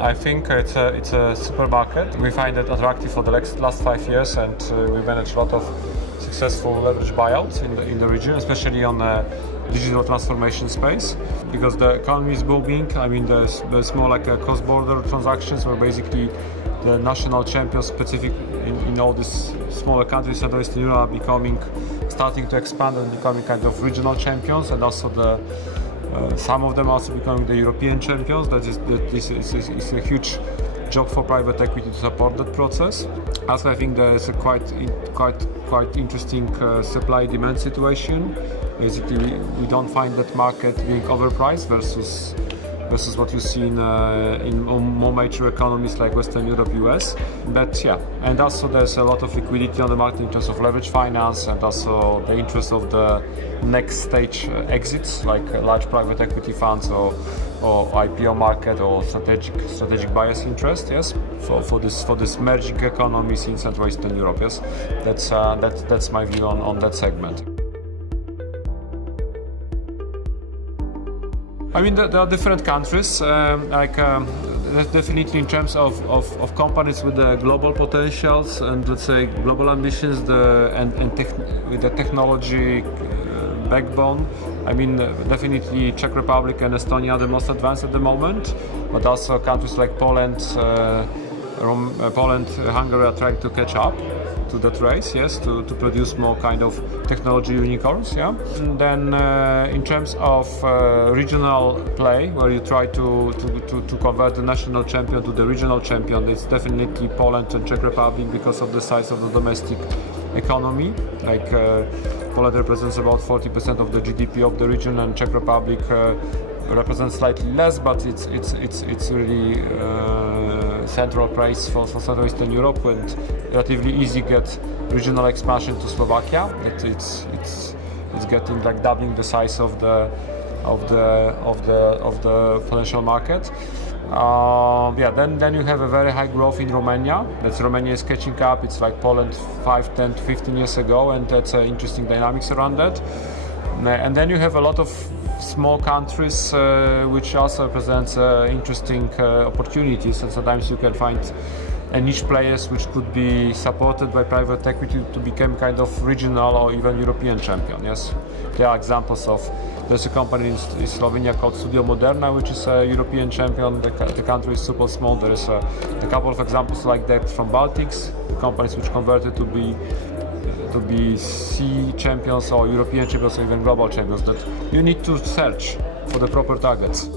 I think it's a super market. We find it attractive for the last 5 years, and we manage a lot of successful leverage buyouts in the region, especially on the digital transformation space, because the economy is booming. I mean, there's more like a cross-border transactions where basically the national champions specific in all these smaller countries in Eastern Europe are starting to expand and becoming kind of regional champions, and also some of them also becoming the European champions. This is a huge job for private equity to support that process. Also, I think there is a quite interesting supply-demand situation. Basically, we don't find that market being overpriced versus what you see in more mature economies like Western Europe, US. But yeah, and also there's a lot of liquidity on the market in terms of leverage finance, and also the interest of the next stage exits, like large private equity funds or IPO market or strategic buyers interest. Yes, for this merging economies in Central Eastern Europe. Yes, that's my view on that segment. I mean, there are different countries, definitely in terms of companies with the global potentials and, let's say, global ambitions, with the technology backbone. I mean, definitely Czech Republic and Estonia are the most advanced at the moment, but also countries like Poland, Hungary are trying to catch up to that race, yes, to produce more kind of technology unicorns, yeah. And then in terms of regional play, where you try to convert the national champion to the regional champion, it's definitely Poland and Czech Republic because of the size of the domestic economy. Like Poland represents about 40% of the GDP of the region, and Czech Republic represents slightly less, but it's really central place for Central Eastern Europe, and relatively easy get regional expansion to Slovakia. It's getting like doubling the size of the financial market. Then you have a very high growth in Romania. Romania is catching up. It's like Poland 5, 10 to 15 years ago, and that's interesting dynamics around that. And then you have a lot of small countries which also presents interesting opportunities, and sometimes you can find niche players which could be supported by private equity to become kind of regional or even European champion. Yes, there are examples of. There's a company in Slovenia called Studio Moderna, which is a European champion. The country is super small. There's a couple of examples like that from Baltics, companies which converted to be C champions or European champions or even global champions. That you need to search for the proper targets.